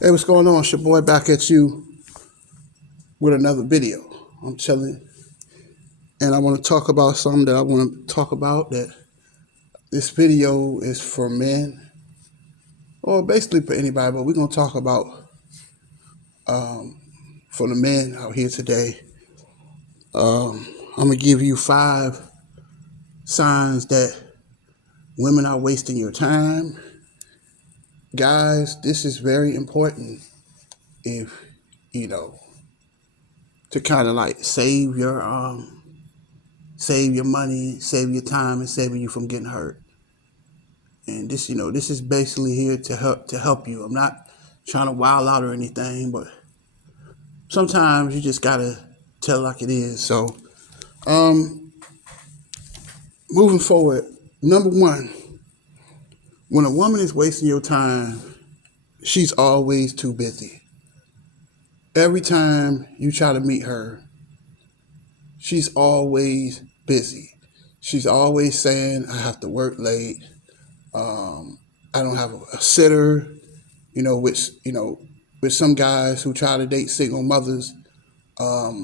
Hey, what's going on? It's your boy back at you with another video. I'm chilling, and I want to talk about something that I want to talk about. That this video is for men, or basically for anybody, but we're gonna talk about for the men out here today. I'm gonna give you 5 signs that women are wasting your time. Guys, this is very important if you know to kind of like save your money, save your time, and saving you from getting hurt. And this is basically here to help you. I'm not trying to wild out or anything, but sometimes you just gotta tell it like it is. So, moving forward, number one, when a woman is wasting your time, she's always too busy. Every time you try to meet her, she's always busy. She's always saying, "I have to work late. I don't have a sitter." With some guys who try to date single mothers, I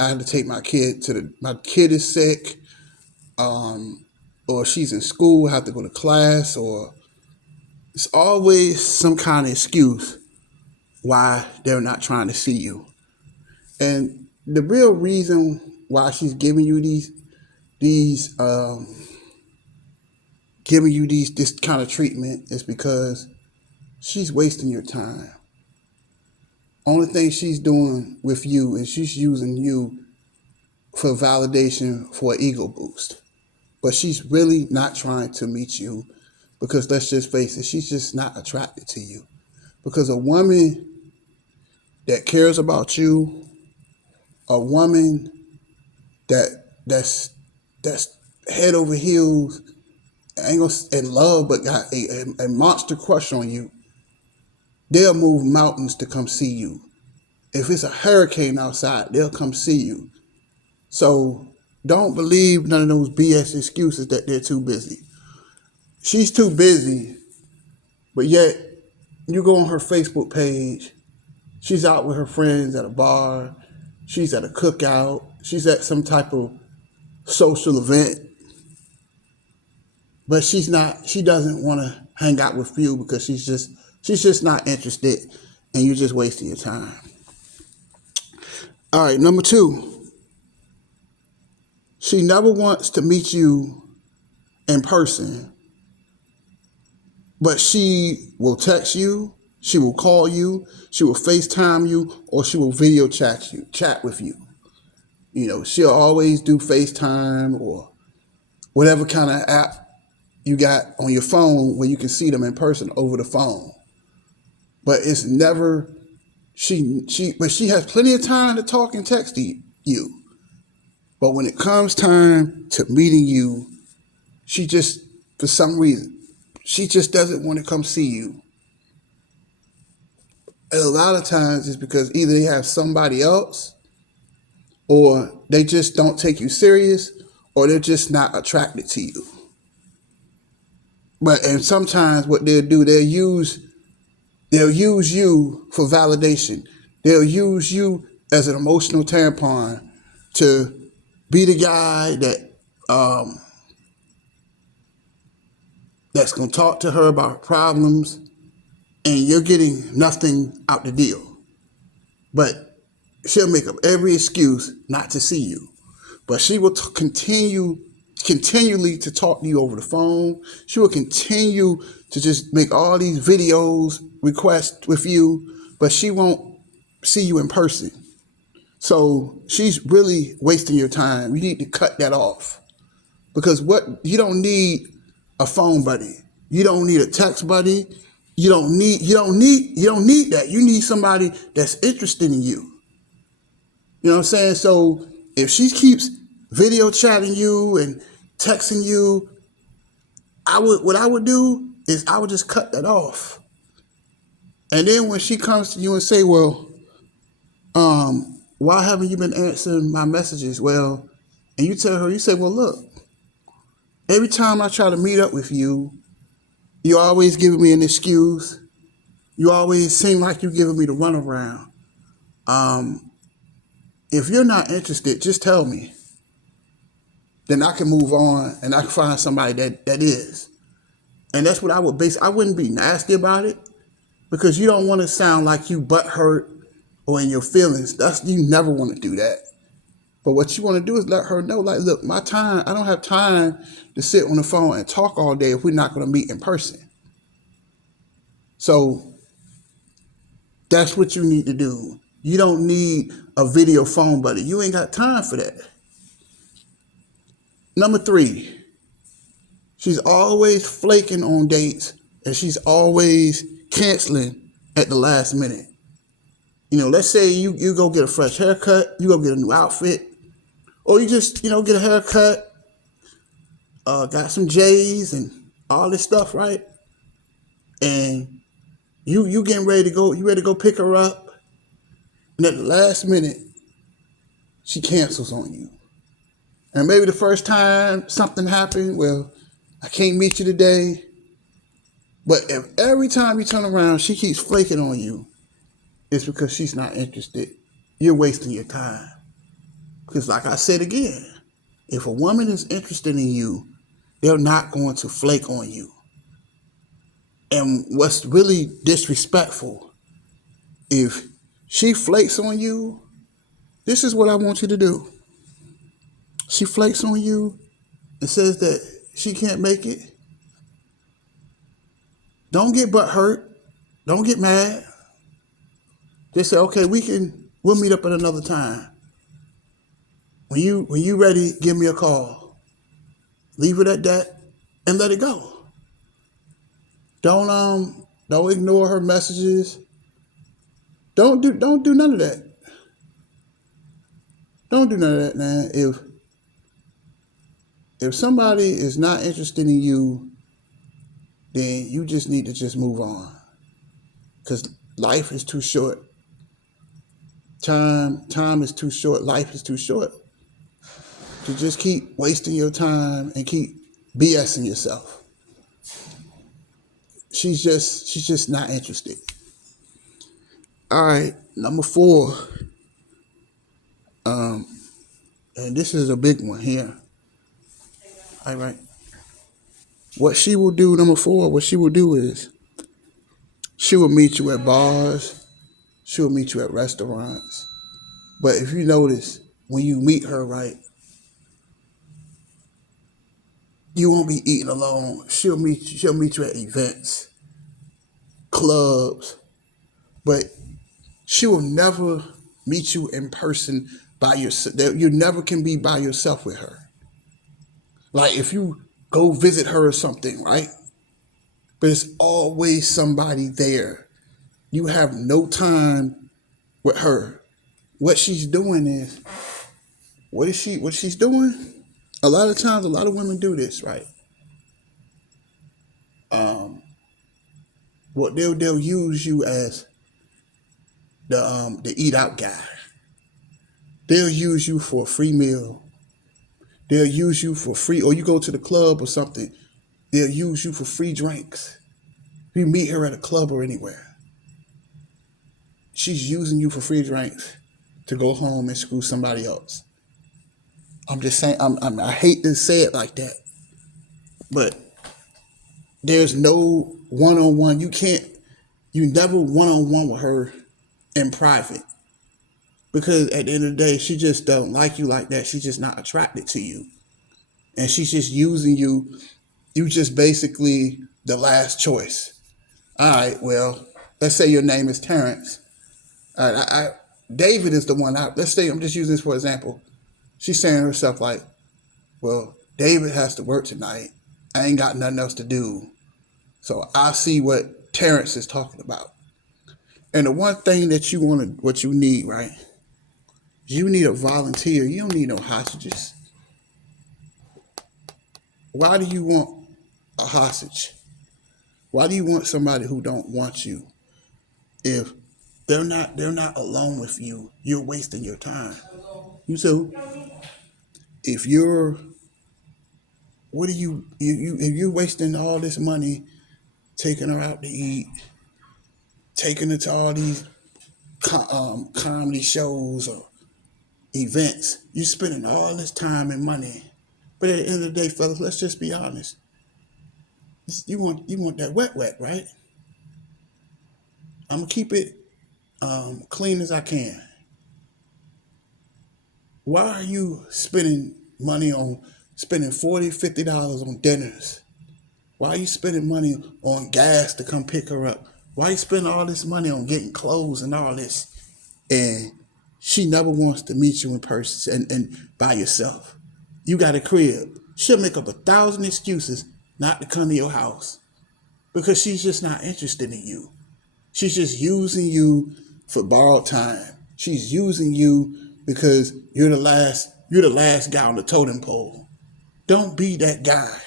had to take my kid my kid is sick, or she's in school, I have to go to class, or it's always some kind of excuse why they're not trying to see you. And the real reason why she's giving you these this kind of treatment is because she's wasting your time. Only thing she's doing with you is she's using you for validation, for an ego boost. But she's really not trying to meet you because let's just face it, she's just not attracted to you. Because a woman that cares about you, a woman that's head over heels, ain't gonna in love, but got a monster crush on you, they'll move mountains to come see you. If it's a hurricane outside, they'll come see you. So don't believe none of those BS excuses that they're too busy. She's too busy, but yet you go on her Facebook page, she's out with her friends at a bar, she's at a cookout, she's at some type of social event, but she doesn't want to hang out with you because she's just not interested, and you're just wasting your time. All right, number 2, she never wants to meet you in person, but she will text you, she will call you, she will FaceTime you, or she will video chat with you. She'll always do FaceTime or whatever kind of app you got on your phone where you can see them in person over the phone. But it's never but she has plenty of time to talk and text you. But when it comes time to meeting you, she just, for some reason, she just doesn't want to come see you. And a lot of times it's because either they have somebody else, or they just don't take you serious, or they're just not attracted to you. And sometimes what they'll do, they'll use you for validation. They'll use you as an emotional tampon to be the guy that's going to talk to her about her problems, and you're getting nothing out the deal. But she'll make up every excuse not to see you. But she will continually to talk to you over the phone. She will continue to just make all these videos requests with you, but she won't see you in person. So she's really wasting your time. You need to cut that off, because you don't need a phone buddy. You don't need a text buddy. You don't need that. You need somebody that's interested in you. You know what I'm saying? So if she keeps video chatting you and texting you, what I would do is I would just cut that off. And then when she comes to you and say, "Well, why haven't you been answering my messages?" Well, and you tell her, you say, "Well, look, every time I try to meet up with you, you're always giving me an excuse. You always seem like you're giving me the runaround. Um, if you're not interested, just tell me. Then I can move on and I can find somebody that is. And that's what I would base. I wouldn't be nasty about it because you don't want to sound like you butt hurt or in your feelings. You never want to do that. But what you want to do is let her know, like, look, I don't have time to sit on the phone and talk all day if we're not going to meet in person. So that's what you need to do. You don't need a video phone buddy. You ain't got time for that. Number 3, she's always flaking on dates and she's always canceling at the last minute. Let's say you go get a fresh haircut, you go get a new outfit, or you just, get a haircut, got some J's and all this stuff, right? And you getting ready to go, you ready to go pick her up, and at the last minute, she cancels on you. And maybe the first time something happened, well, I can't meet you today. But if every time you turn around, she keeps flaking on you, it's because she's not interested. You're wasting your time. Because like I said again, if a woman is interested in you, they're not going to flake on you. And what's really disrespectful, if she flakes on you, this is what I want you to do. She flakes on you and says that she can't make it. Don't get butt hurt. Don't get mad. Just say, okay, we'll meet up at another time. When you ready, give me a call. Leave it at that and let it go. Don't ignore her messages. Don't do none of that. Don't do none of that, man. If somebody is not interested in you, then you just need to just move on. Because life is too short. Time is too short. Life is too short to just keep wasting your time and keep BSing yourself. She's just not interested. All right, number 4. And this is a big one here. All right. What she will do, number 4, what she will do is she will meet you at bars. She will meet you at restaurants. But if you notice, when you meet her, right, you won't be eating alone. She'll meet you at events, clubs, but she will never meet you in person by yourself. You never can be by yourself with her. Like if you go visit her or something, right? But it's always somebody there. You have no time with her. What she's doing is, what she's doing? A lot of times, a lot of women do this, right? What they'll use you as the eat out guy. They'll use you for a free meal. They'll use you for free, or you go to the club or something. They'll use you for free drinks. You meet her at a club or anywhere. She's using you for free drinks to go home and screw somebody else. I'm just saying. I hate to say it like that, but there's no one-on-one. You never one-on-one with her in private. Because at the end of the day, she just don't like you like that. She's just not attracted to you. And she's just using you. You just basically the last choice. All right, well, let's say your name is Terrence. All right, David is the one. Let's say, I'm just using this for example. She's saying to herself like, well, David has to work tonight. I ain't got nothing else to do. So I see what Terrence is talking about. And the one thing that what you need, right? You need a volunteer. You don't need no hostages. Why do you want a hostage? Why do you want somebody who don't want you? If they're not alone with you, you're wasting your time. You so if you're what are you if you're wasting all this money taking her out to eat, taking her to all these comedy shows or events. You spending all this time and money. But at the end of the day, fellas, let's just be honest. You want that wet, right? I'm gonna keep it clean as I can. Why are you spending money on spending $40, $50 on dinners? Why are you spending money on gas to come pick her up? Why are you spending all this money on getting clothes and all this? And she never wants to meet you in person and by yourself. You got a crib. She'll make up 1,000 excuses not to come to your house because she's just not interested in you. She's just using you for borrowed time. She's using you because you're the last guy on the totem pole. Don't be that guy.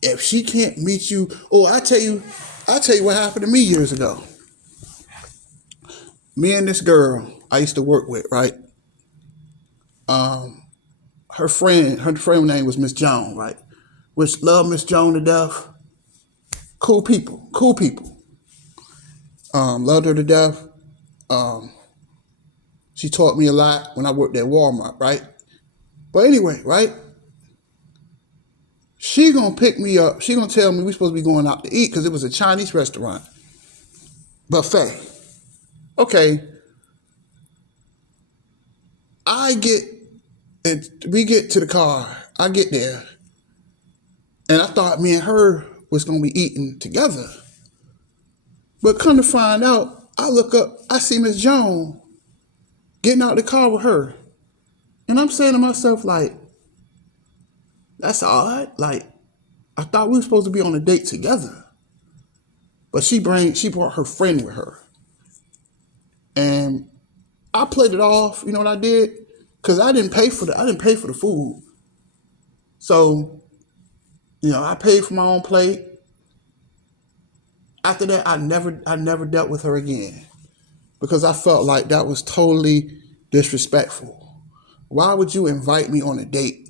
If she can't meet you, I'll tell you what happened to me years ago. Me and this girl I used to work with, right? Her friend name was Miss Joan, right? Which love Miss Joan to death. Cool people. Loved her to death. She taught me a lot when I worked at Walmart, right? But anyway, right? She gonna pick me up. She gonna tell me we supposed to be going out to eat because it was a Chinese restaurant. Buffet. Okay. We get to the car. I get there. And I thought me and her was gonna be eating together. But come to find out, I look up, I see Miss Joan getting out the car with her. And I'm saying to myself, like, that's odd. Like, I thought we were supposed to be on a date together. But she brought her friend with her. And I played it off, you know what I did? Because I didn't pay for the food. So, I paid for my own plate. After that, I never dealt with her again. Because I felt like that was totally disrespectful. Why would you invite me on a date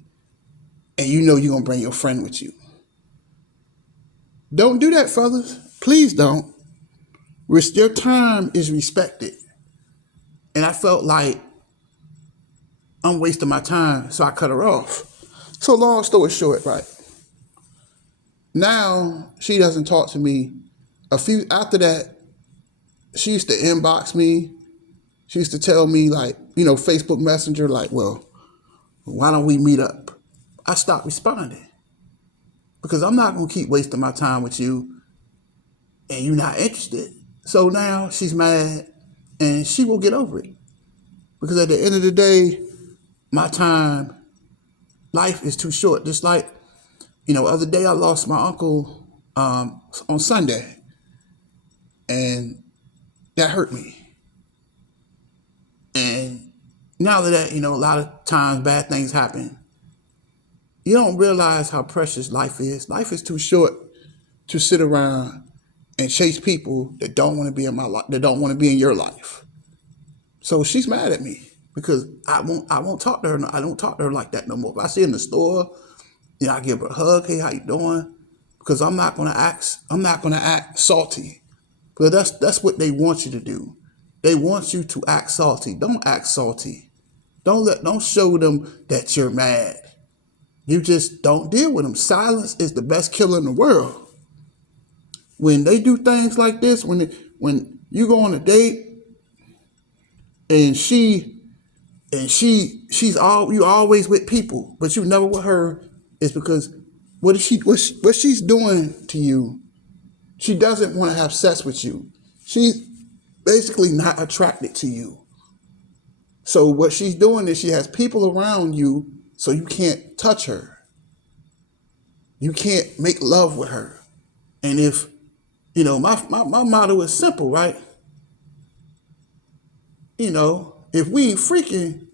and you know you're going to bring your friend with you? Don't do that, fellas. Please don't. Your time is respected. And I felt like I'm wasting my time, so I cut her off. So long story short, right? Now she doesn't talk to me. After that, she used to inbox me. She used to tell me, like, Facebook Messenger, like, well, why don't we meet up? I stopped responding because I'm not going to keep wasting my time with you and you're not interested. So now she's mad and she will get over it because at the end of the day, life is too short. Just like, other day I lost my uncle on Sunday and that hurt me. And now that, a lot of times bad things happen, you don't realize how precious life is. Life is too short to sit around and chase people that don't want to be in my life, that don't want to be in your life. So she's mad at me because I won't talk to her. I don't talk to her like that no more. If I see her in the store, I give her a hug. Hey, how you doing? Because I'm not gonna act salty. Because that's what they want you to do. They want you to act salty. Don't act salty. Don't show them that you're mad. You just don't deal with them. Silence is the best killer in the world. When they do things like this, when you go on a date and you always with people, but you never with her, is because what she's doing to you, she doesn't want to have sex with you. She's basically not attracted to you. So what she's doing is she has people around you so you can't touch her. You can't make love with her. And if, my motto is simple, right? If we ain't freaking,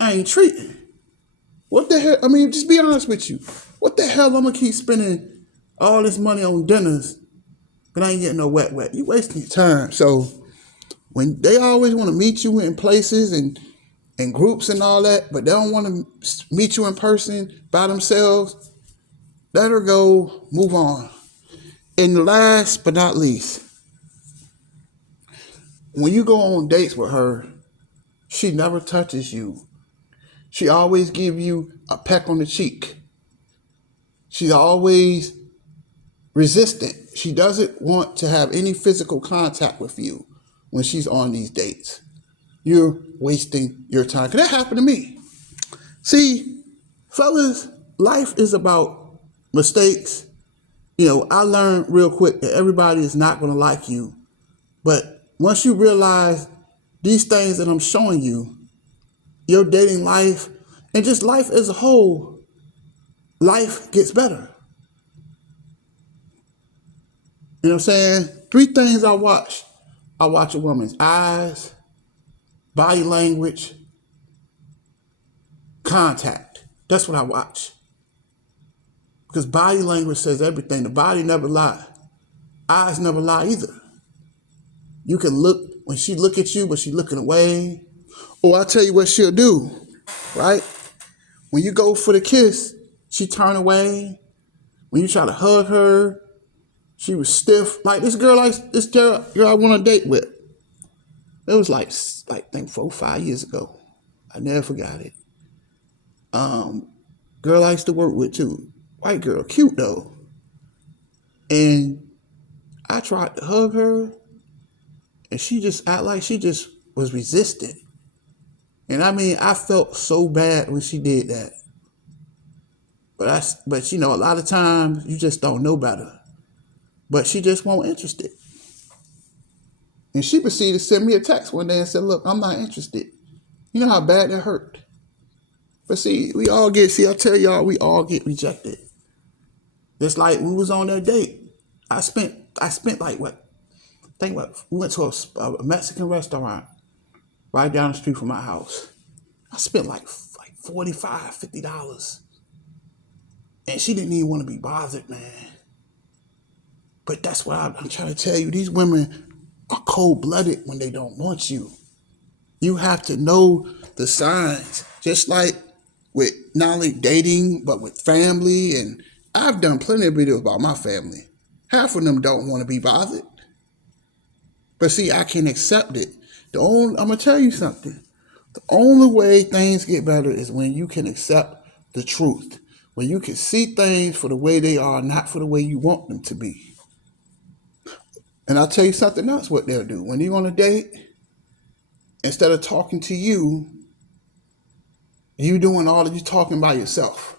I ain't treating. What the hell? I mean, just be honest with you. What the hell I'm going to keep spending all this money on dinners, but I ain't getting no wet? You wasting your time. So when they always want to meet you in places and groups and all that, but they don't want to meet you in person by themselves, let her go, move on. And last but not least, when you go on dates with her, she never touches you. She always give you a peck on the cheek. She's always resistant. She doesn't want to have any physical contact with you when she's on these dates. You're wasting your time. 'Cause that happened to me. See, fellas, life is about mistakes. I learned real quick that everybody is not going to like you. But once you realize these things that I'm showing you, your dating life and just life as a whole, life gets better. You know what I'm saying? 3 things I watch. I watch a woman's eyes, body language, contact. That's what I watch. Because body language says everything. The body never lies. Eyes never lie either. You can look, when she look at you, but she looking away. Or I'll tell you what she'll do, right? When you go for the kiss, she turn away. When you try to hug her, she was stiff. Like this girl I went on a date with. It was like I think 4 or 5 years ago. I never forgot it. Girl I used to work with too. White girl, cute though. And I tried to hug her, and she just act like she just was resistant. And I mean, I felt so bad when she did that. But a lot of times you just don't know better. But she just wasn't interested. And she proceeded to send me a text one day and said, "Look, I'm not interested." You know how bad that hurt. But see, we all get rejected. Just like we was on that date. I spent like we went to a Mexican restaurant right down the street from my house. I spent like $45, $50. And she didn't even want to be bothered, man. But that's what I'm trying to tell you. These women are cold-blooded when they don't want you. You have to know the signs. Just like with not only dating, but with family. And I've done plenty of videos about my family. Half of them don't want to be bothered. But see, I can accept it. I'm going to tell you something. The only way things get better is when you can accept the truth. When you can see things for the way they are, not for the way you want them to be. And I'll tell you something else what they'll do. When you're on a date, instead of talking to you, you talking by yourself.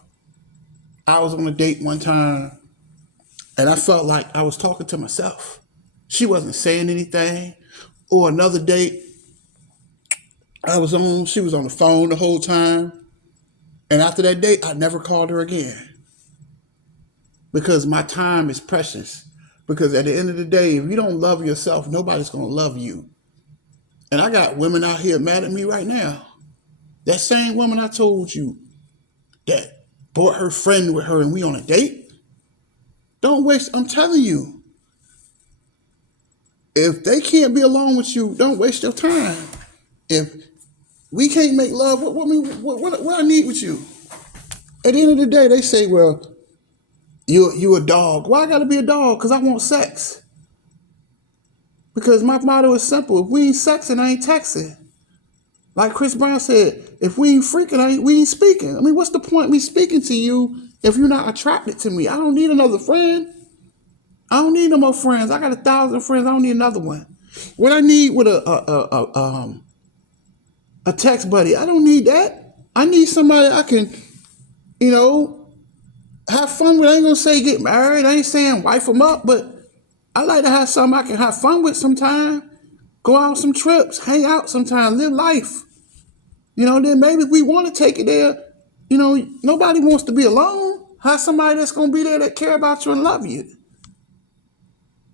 I was on a date one time, and I felt like I was talking to myself. She wasn't saying anything. Or another date, she was on the phone the whole time. And after that date, I never called her again. Because my time is precious. Because at the end of the day, if you don't love yourself, nobody's going to love you. And I got women out here mad at me right now. That same woman I told you that brought her friend with her and we on a date. I'm telling you. If they can't be alone with you, don't waste your time. If we can't make love, what I need with you? At the end of the day, they say, well, you a dog. Why I gotta be a dog? Because I want sex. Because my motto is simple. If we ain't sexing, I ain't texting. Like Chris Brown said, if we ain't freaking, we ain't speaking. I mean, what's the point of me speaking to you if you're not attracted to me? I don't need another friend. I don't need no more friends. I got 1,000 friends. I don't need another one. What I need with a text buddy, I don't need that. I need somebody I can, have fun with. I ain't gonna say get married. I ain't saying wife them up, but I like to have something I can have fun with sometime. Go out on some trips, hang out sometime, live life. Then maybe if we want to take it there, nobody wants to be alone. Have somebody that's gonna be there that care about you and love you.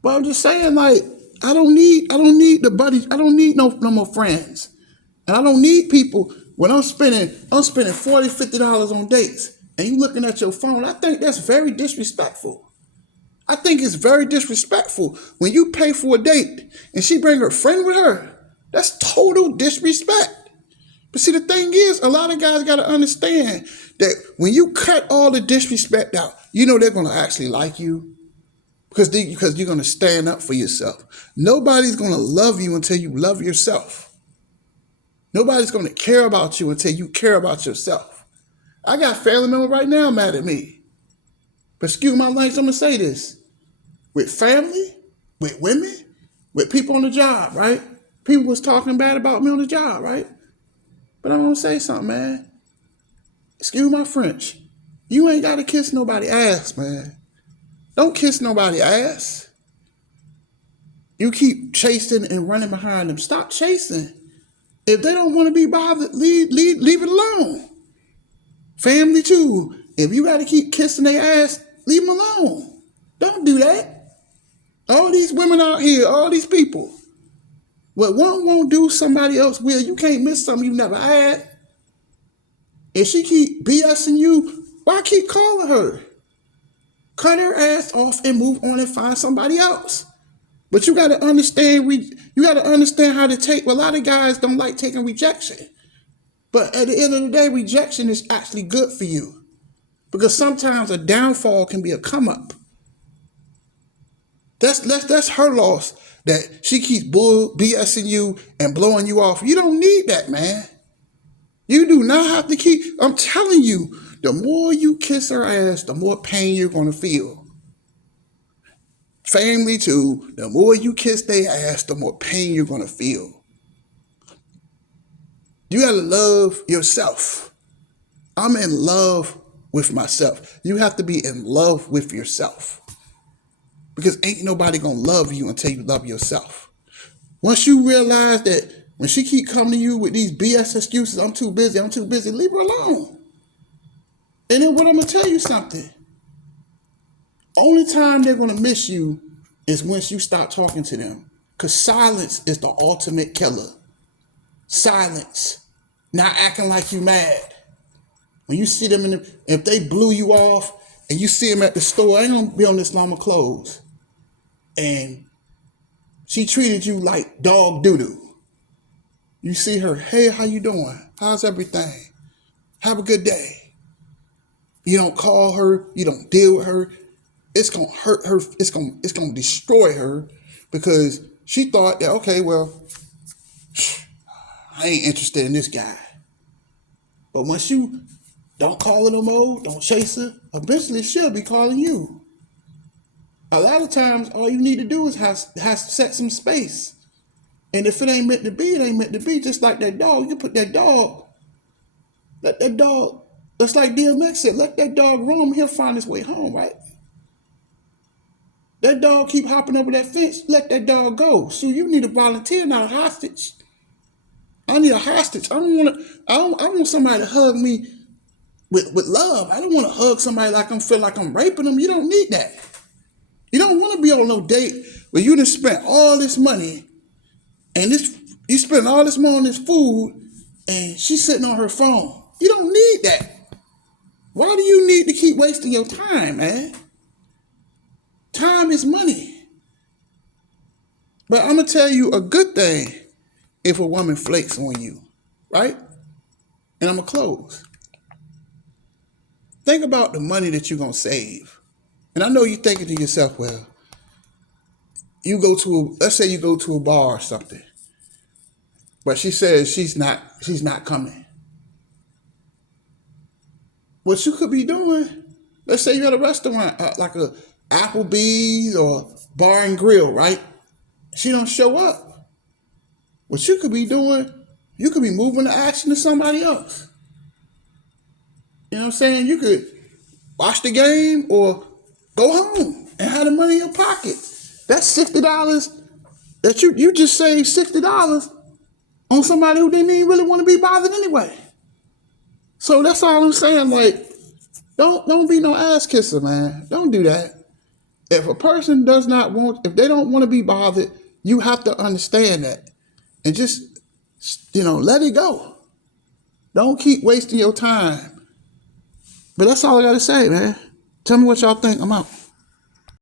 But I'm just saying, like, I don't need the buddies. I don't need no more friends. And I don't need people when I'm spending $40, $50 on dates and you looking at your phone. I think that's very disrespectful. I think it's very disrespectful when you pay for a date and she bring her friend with her. That's total disrespect. But see, the thing is, a lot of guys got to understand that when you cut all the disrespect out, they're going to actually like you. because you're going to stand up for yourself. Nobody's going to love you until you love yourself. Nobody's going to care about you until you care about yourself. I got family members right now mad at me. But excuse my language, I'm going to say this. With family, with women, with people on the job, right? People was talking bad about me on the job, right? But I'm going to say something, man. Excuse my French. You ain't got to kiss nobody ass, man. Don't kiss nobody ass. You keep chasing and running behind them. Stop chasing. If they don't want to be bothered, leave it alone. Family too. If you got to keep kissing their ass, leave them alone. Don't do that. All these women out here, all these people. What one won't do, somebody else will. You can't miss something you never had. If she keep BSing you, why keep calling her? Cut her ass off and move on and find somebody else. But you got to understand, you got to understand how to take. Well, a lot of guys don't like taking rejection. But at the end of the day, rejection is actually good for you. Because sometimes a downfall can be a come up. That's her loss, that she keeps BSing you and blowing you off. You don't need that, man. You do not have to keep, I'm telling you, the more you kiss her ass, the more pain you're going to feel. Family too, the more you kiss their ass, the more pain you're going to feel. You got to love yourself. I'm in love with myself. You have to be in love with yourself. Because ain't nobody going to love you until you love yourself. Once you realize that when she keep coming to you with these BS excuses, I'm too busy, leave her alone. And then what I'm going to tell you something. Only time they're going to miss you is once you stop talking to them. Because silence is the ultimate killer. Silence. Not acting like you mad. When you see them, if they blew you off and you see them at the store, I ain't going to be on this llama clothes. And she treated you like dog doo-doo. You see her, hey, how you doing? How's everything? Have a good day. You don't call her, you don't deal with her. It's gonna hurt her, it's gonna destroy her, because she thought that, okay, well, I ain't interested in this guy. But once you don't call her no more, don't chase her, eventually she'll be calling you. A lot of times, all you need to do is have to set some space. And if it ain't meant to be, it ain't meant to be. Just like that dog, you put that dog, let that dog, that's like DMX said, let that dog roam, he'll find his way home, right? That dog keep hopping over that fence, let that dog go. So you need a volunteer, not a hostage. I need a hostage. I want somebody to hug me with love. I don't want to hug somebody like I feel like I'm raping them. You don't need that. You don't want to be on no date where you done spent all this money and you spend all this money on this food and she's sitting on her phone. You don't need that. Why do you need to keep wasting your time, man? Time is money. But I'm going to tell you a good thing if a woman flakes on you, right? And I'm going to close. Think about the money that you're going to save. And I know you're thinking to yourself, well, let's say you go to a bar or something, but she says she's not coming. What you could be doing, let's say you're at a restaurant, like a Applebee's or Bar and Grill, right? She don't show up. What you could be doing, you could be moving the action to somebody else. You know what I'm saying? You could watch the game or go home and have the money in your pocket. That's $60 that you just saved $60 on somebody who didn't even really want to be bothered anyway. So that's all I'm saying. Like, don't be no ass kisser, man. Don't do that. If a person if they don't want to be bothered, you have to understand that and just, let it go. Don't keep wasting your time. But that's all I got to say, man. Tell me what y'all think. I'm out.